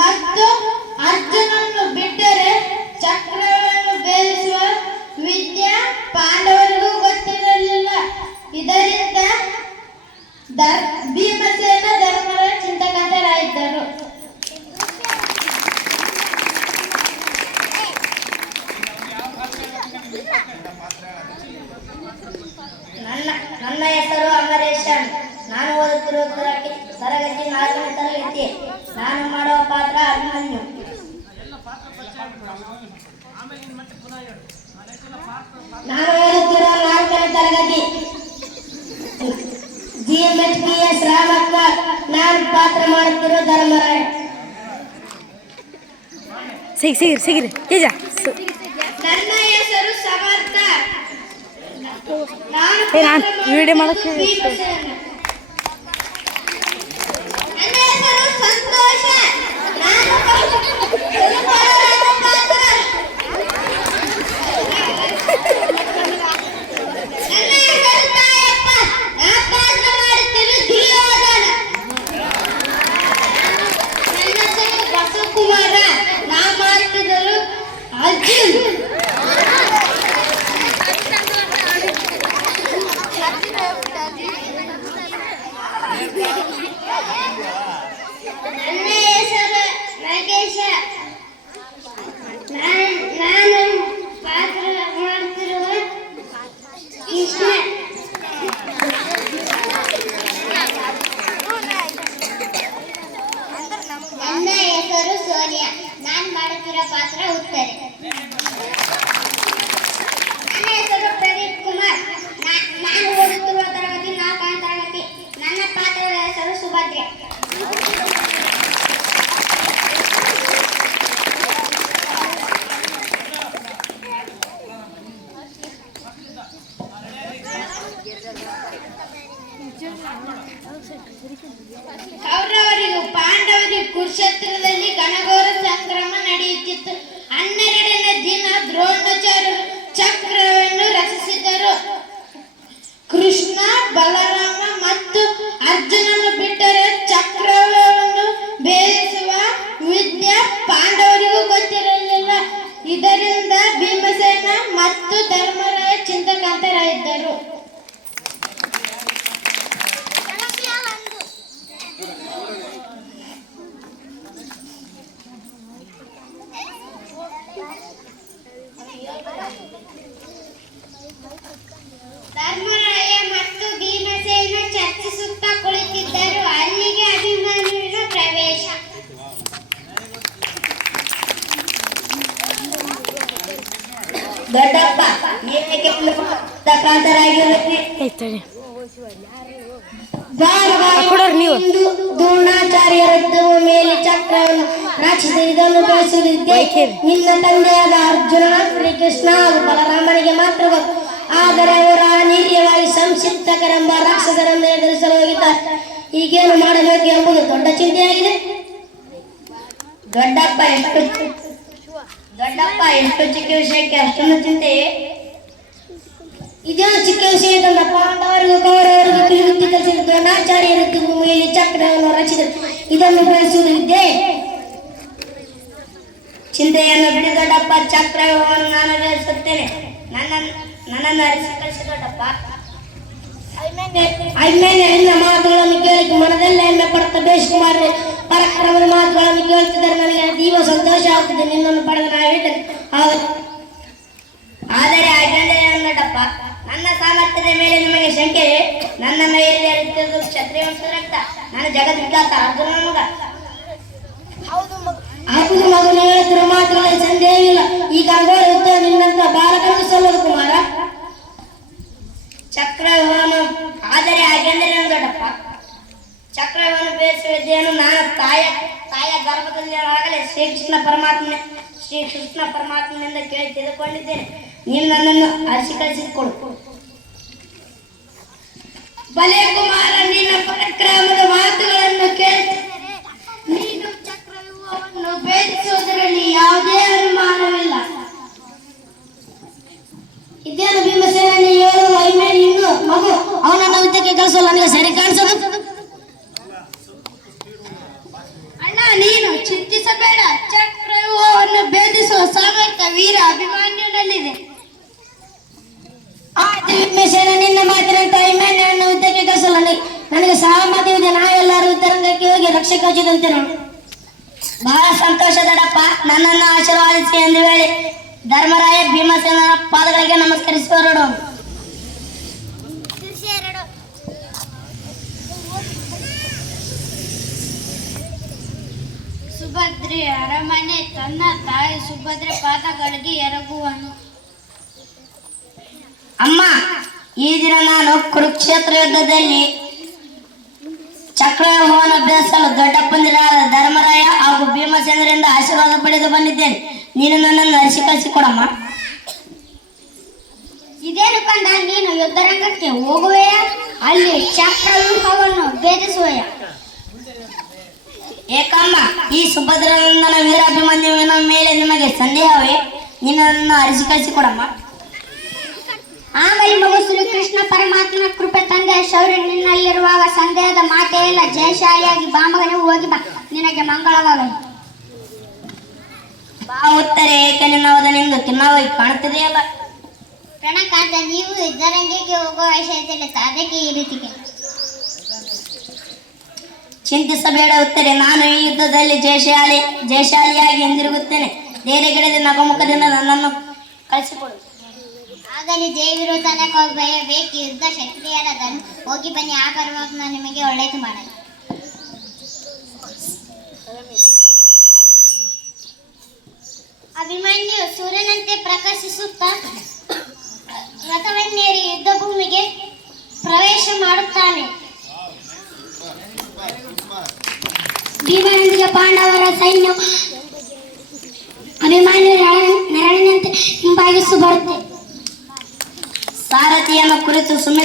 ಮತ್ತು ಅರ್ಜುನನ್ನು ಬಿಟ್ಟರೆ ಚಕ್ರವನ್ನು ಭೇದಿಸುವ ವಿದ್ಯೆ ಪಾಂಡವರಿಗೂ ಗೊತ್ತಿರಲಿಲ್ಲ. ಇದರಿಂದ ಭೀಮಸೇನ ಧರ್ಮರಾಯ ಚಿಂತಕರಾಗಿದ್ದರು. ನನ್ನ ಹೆಸರು ಅಮರೇಶನ್. ನಾನು ಓದುತ್ತಿರುವ ತರಗತಿ 4ನೇ ತರಗತಿ. ನಾನು ಮಾಡುವ ಪಾತ್ರ ಅಭಿಮನ್ಯು. ನಾನು ಓದುತ್ತಿರುವ 4ನೇ ತರಗತಿ GMHPS ರಾಮಕ್ಕ. ನಾನು ಪಾತ್ರ ಮಾಡುತ್ತಿರುವ ಧರ್ಮರಾಯ. ನನ್ನ ಹೆಸರು ಸಮರ್ಥ. ವಿಡಿಯೋ ಮಾಡಕ್ಕೆ ನನ್ನ ಹೆಸರು ಸಂತೋಷ. ಕುಮಾರ. ನಾ ಮಾಡ್ತಿದ್ದರು ಅರ್ಜುನ್. ನನ್ನ ಹೆಸರು ನಾಗೇಶ. ನಾನು ಪಾತ್ರ ಮಾಡ್ತಿರುವ ಕೃಷ್ಣ. ನನ್ನ ಹೆಸರು ಸೋನಿಯಾ. ನಾನು ಮಾಡುತ್ತಿರೋ ಪಾತ್ರ ಉತ್ತರೆ. ನನ್ನ ಹೆಸರು ಪ್ರದೀಪ್ ಕುಮಾರ್. ನಾನು ಓದುತ್ತಿರುವ ತರಗತಿ 4ನೇ ತರಗತಿ. ನನ್ನ ಪಾತ್ರದ ಹೆಸರು ಸುಭದ್ರೆ. ಕೌರವರಿಗೂ ಪಾಂಡವರಿಗೂ ಕುರುಕ್ಷೇತ್ರದಲ್ಲಿ ಘನಘೋರ ಸಂಗ್ರಾಮ ನಡೆಯುತ್ತಿತ್ತು. 12ನೇ ದಿನ ದ್ರೋಣಾಚಾರ್ಯರು ಚಕ್ರವನ್ನು ರಚಿಸಿದರು. ಕೃಷ್ಣ, ಬಲರಾಮ ಮತ್ತು ಅರ್ಜುನನ್ನು ಬಿಟ್ಟರೆ ಚಕ್ರವನ್ನು ಭೇದಿಸುವ ವಿದ್ಯೆ ಪಾಂಡವರಿಗೂ ಗೊತ್ತಿರಲಿಲ್ಲ. ಇದರಿಂದ ಭೀಮಸೇನ ಮತ್ತು ಧರ್ಮರಾಯ ಚಿಂತಕರಾಗಿದ್ದರು. ಧರ್ಮರಾಯ ಮತ್ತು ಭೀಮಸೇನ ಚರ್ಚಿಸುತ್ತಾ ಕುಳಿತಿದ್ದರು. ಅಲ್ಲಿಗೆ ಅಭಿಮನ್ಯುವಿನ ಪ್ರವೇಶ. ದೊಡ್ಡಪ್ಪ ಏನಕ್ಕೆ ದ್ರೋಣಾಚಾರ್ಯರದ್ದು ಮೇಲೆ ಚಕ್ರವನ್ನು ರಚಿಸಿ ಇದನ್ನು ಬೆಳೆಸುವುದಿದ್ದೆ ನಿನ್ನ ತಂದೆಯಾದ ಅರ್ಜುನ, ಶ್ರೀಕೃಷ್ಣ ಹಾಗೂ ಬಲರಾಮನಿಗೆ ಮಾತ್ರ ಗೊತ್ತು. ಆದರೆ ಅವರು ಅನಿರ್ಯವಾಗಿ ಸಂಕ್ಷಿಪ್ತಕರೆಂಬ ರಾಕ್ಷಸರನ್ನು ಎದುರಿಸಲು ಹೋಗಿದ್ದಾರೆ. ಈಗೇನು ಮಾಡಬೇಕು ಎಂಬುದು ದೊಡ್ಡ ಚಿಂತೆಯಾಗಿದೆ. ದೊಡ್ಡಪ್ಪ ಎಷ್ಟು ಚಿಕ್ಕ ವಿಷಯಕ್ಕೆ ಅಷ್ಟೊಂದು ಚಿಂತೆಯೇ? ಇದೇನು ಚಿಕ್ಕ ವಿಷಯ ತಂದ ಪಾಂಡವರಿಗೂ ಕೌರವರಿಗೂ ತಿಳಿಯುತ್ತಿ ಕಲಿಸಿದ ದ್ರೋಣಾಚಾರ್ಯರಿದ್ದು ಮೇಲೆ ಚಕ್ರವನ್ನು ರಚಿಸಿದರು. ಇದನ್ನು ಬೆಳೆಸುವುದು ವಿದ್ಯೆ. ಚಿಂತೆಯನ್ನು ಬಿಡಿ ದೊಡ್ಡಪ್ಪ. ಚಕ್ರವನ್ನು ನಾನು ಬೆಳೆಸುತ್ತೇನೆ. ನನ್ನನ್ನು ಅರಿಸಿ ಕಲಿಸಿ ದೊಡ್ಡಪ್ಪ. ಅಭಿಮನ್ಯುವಿನ ಮಾತುಗಳನ್ನು ಕೇಳಿ ಮನದಲ್ಲೇ ಹೆಮ್ಮೆ ಪಡುತ್ತ ಬೇಷ್ ಪರಾಕ್ರಮದ ಮಾತುಗಳನ್ನು ಕೇಳುತ್ತಿದ್ದರೆ ನನಗೆ ಜೀವ ಸಂತೋಷ ಆಗುತ್ತದೆ. ನಿನ್ನನ್ನು ಪಡೆದು ನಾನು ಹೇಳಿದ್ದೇನೆ. ಆದರೆ ದೊಡ್ಡಪ್ಪ, ನನ್ನ ಸಾಮರ್ಥ್ಯದ ಮೇಲೆ ನಿಮಗೆ ಶಂಕೆ? ನನ್ನ ಮೈಯಲ್ಲಿ ಹರಿಯುತ್ತಿರುವುದು ಕ್ಷತ್ರಿಯ ವಂಶದ ರಕ್ತ. ನಾನು ಜಗದ್ವಿಖ್ಯಾತ ಅರ್ಜುನನ ಮಗ. ಹೌದು ಮಗನು ಹೇಳುತ್ತಿರುವ ಮಾತುಗಳಲ್ಲಿ ಸಂದೇಹವಿಲ್ಲ. ಈಗ ಯುದ್ಧ ನಿನ್ನಂತ ಬಾಲಕನಿಗೆ ಸಲ್ಲದು ಕುಮಾರ. ಚಕ್ರವ್ಯೂಹವನ್ನು ಆದರೆ ಹಾಗೆಂದರೆ ದೊಡ್ಡಪ್ಪ, ಚಕ್ರವ್ಯೂಹವನ್ನು ಬೇಯಿಸುವ ವಿದ್ಯೆಯನ್ನು ನಾನು ತಾಯ ಗರ್ಭದಲ್ಲಿ ಆಗಲೇ ಶ್ರೀಕೃಷ್ಣ ಪರಮಾತ್ಮನಿಂದ ಕೇಳಿ ತಿಳಿದುಕೊಂಡಿದ್ದೇನೆ. ನೀನು ನನ್ನನ್ನು ಅರಿಸಿ ಕಳಿಸಿಕೊಡು. ಬಲೆ ಕುಮಾರ, ನಿನ್ನ ಪರಾಕ್ರಮದ ಮಾತುಗಳನ್ನು ಕೇಳಿ ನೀನು ಚಕ್ರವ್ಯೂಹವನ್ನು ಭೇದಿಸುವುದರಲ್ಲಿ ಯಾವುದೇ ಅನುಮಾನವಿಲ್ಲ. ಇದೇನು ಭೀಮಸೇನ ಹೇಳುವ ಐಮೇಲೆ ಇನ್ನು ಮಗು ಅವನನ್ನು ಯುದ್ಧಕ್ಕೆ ಕಳಿಸಲು ನನಗೆ ಸರಿ ಕಾಣಿಸೋದು. ಅಣ್ಣ, ನೀನು ಚಿಂತಿಸ ವೀರ ಅಭಿಮನ್ಯುನಲ್ಲಿದೆ. ಭೀಮಸೇನ ನಿನ್ನ ಮಾತಿನಂತೆ ಅಭಿಮನ್ಯುವನ್ನು ಯುದ್ಧಕ್ಕೆ ಕಳಿಸಲ್ಲ. ನನಗೆ ಸಹಮತವಿದೆ. ನಾವೆಲ್ಲರೂ ಯುದ್ಧರಂಗಕ್ಕೆ ಹೋಗಿ ರಕ್ಷೆ ಕಚ್ಚಿದಂತೆ ನಾನು. ಬಹಳ ಸಂತೋಷ ದೊಡ್ಡಪ್ಪ. ನನ್ನನ್ನು ಆಶೀರ್ವಾದಿಸಿ ಎಂದು ಹೇಳಿ ಧರ್ಮರಾಯ ಭೀಮಸೇನರ ಪಾದಗಳಿಗೆ ನಮಸ್ಕರಿಸಿ ಹೊರಡು. ಸುಭದ್ರೆ ಅರಮನೆ ತನ್ನ ತಾಯಿ ಸುಭದ್ರೆ ಪಾದಗಳಿಗೆ ಎರಗುವನು. ಅಮ್ಮ, ಈ ದಿನ ನಾನು ಕುರುಕ್ಷೇತ್ರ ಯುದ್ಧದಲ್ಲಿ ಚಕ್ರವ್ಯೂಹವನ್ನು ಅಭ್ಯಸಿಸಲು ದೊಡ್ಡಪ್ಪಂದಿರಾದ ಧರ್ಮರಾಯ ಹಾಗೂ ಭೀಮಸೇನರಿಂದ ಆಶೀರ್ವಾದ ಪಡೆದು ಬಂದಿದ್ದೇನೆ. ನೀನು ನನ್ನನ್ನು ಕಳಿಸಿಕೊಡಮ್ಮ. ಇದೇನು ಕಂದ, ನೀನು ಯುದ್ಧರಂಗಕ್ಕೆ ಹೋಗುವೆಯಾ? ಅಲ್ಲಿ ಚಕ್ರವ್ಯೂಹವನ್ನು ಭೇದಿಸುವೆಯ? ಏಕಮ್ಮ, ಈ ಸುಭದ್ರನಂದನ ವೀರಾಭಿಮನ್ಯುವಿನ ಮೇಲೆ ನಿಮಗೆ ಸಂದೇಹವೇ? ನೀನು ನನ್ನನ್ನು ಕಳಿಸಿಕೊಡಮ್ಮ. ಆಮೇಲೆ ಮಗುಸುಲು ಕೃಷ್ಣ ಪರಮಾತ್ಮನ ಕೃಪೆ ತಂದೆ ಶೌರ್ಯ ನಿನ್ನಲ್ಲಿರುವಾಗ ಸಂದೇಹದ ಮಾತೇ ಇಲ್ಲ. ಜಯಶಾಲಿಯಾಗಿ ಬಾ ಮಗನೇ, ಹೋಗಿ ಬಾ, ನಿನಗೆ ಮಂಗಳವಾಗಲಿ. ಬಾ ಉತ್ತರೆ, ಏಕೆ ನಿನ್ನವದನೆಂದು ತಿನ್ನವಾಗಿ ಕಾಣುತ್ತಿದೆಯಲ್ಲ. ಪ್ರಣಕಾಂತ, ನೀವು ಯುದ್ಧರಂಗಕ್ಕೆ ಹೋಗುವ ವಿಷಯದಲ್ಲಿ ಅದಕ್ಕೆ ಈ ರೀತಿಗೆ ಚಿಂತಿಸಬೇಡ ಉತ್ತರೆ. ನಾನು ಈ ಯುದ್ಧದಲ್ಲಿ ಜಯಶಾಲಿಯಾಗಿ ಹಿಂದಿರುಗುತ್ತೇನೆ. ಧೈರ್ಯಗೆಡದೆ ನಗುಮುಖದಿಂದ ನನ್ನನ್ನು ಕಳಿಸಿಕೊಡು. ಆಗಲಿ, ಜಯವಿರು ತನಕ ಬೇಕು. ಯುದ್ಧ ಶಕ್ತಿಯರದನ್ನು ಹೋಗಿ ಬನ್ನಿ. ಆ ಪರಮಾತ್ಮ ನಿಮಗೆ ಒಳ್ಳೆಯದು ಮಾಡಲಿ. ಅಭಿಮನ್ಯು ಸೂರ್ಯನಂತೆ ಪ್ರಕಾಶಿಸುತ್ತಾ ರಥವನ್ನೇರಿ ಯುದ್ಧ ಭೂಮಿಗೆ ಪ್ರವೇಶ ಮಾಡುತ್ತಾನೆ. ಭೀಮನೊಂದಿಗೆ ಪಾಂಡವರ ಸೈನ್ಯ ಅಭಿಮನ್ಯು ನೆರಳಿನಂತೆ ಹಿಂಬಾಗಿಸು ಬರುತ್ತೆ. ಸಾರಥಿಯನ್ನು ಕುರಿತು ಸುಮ್ಮನೆ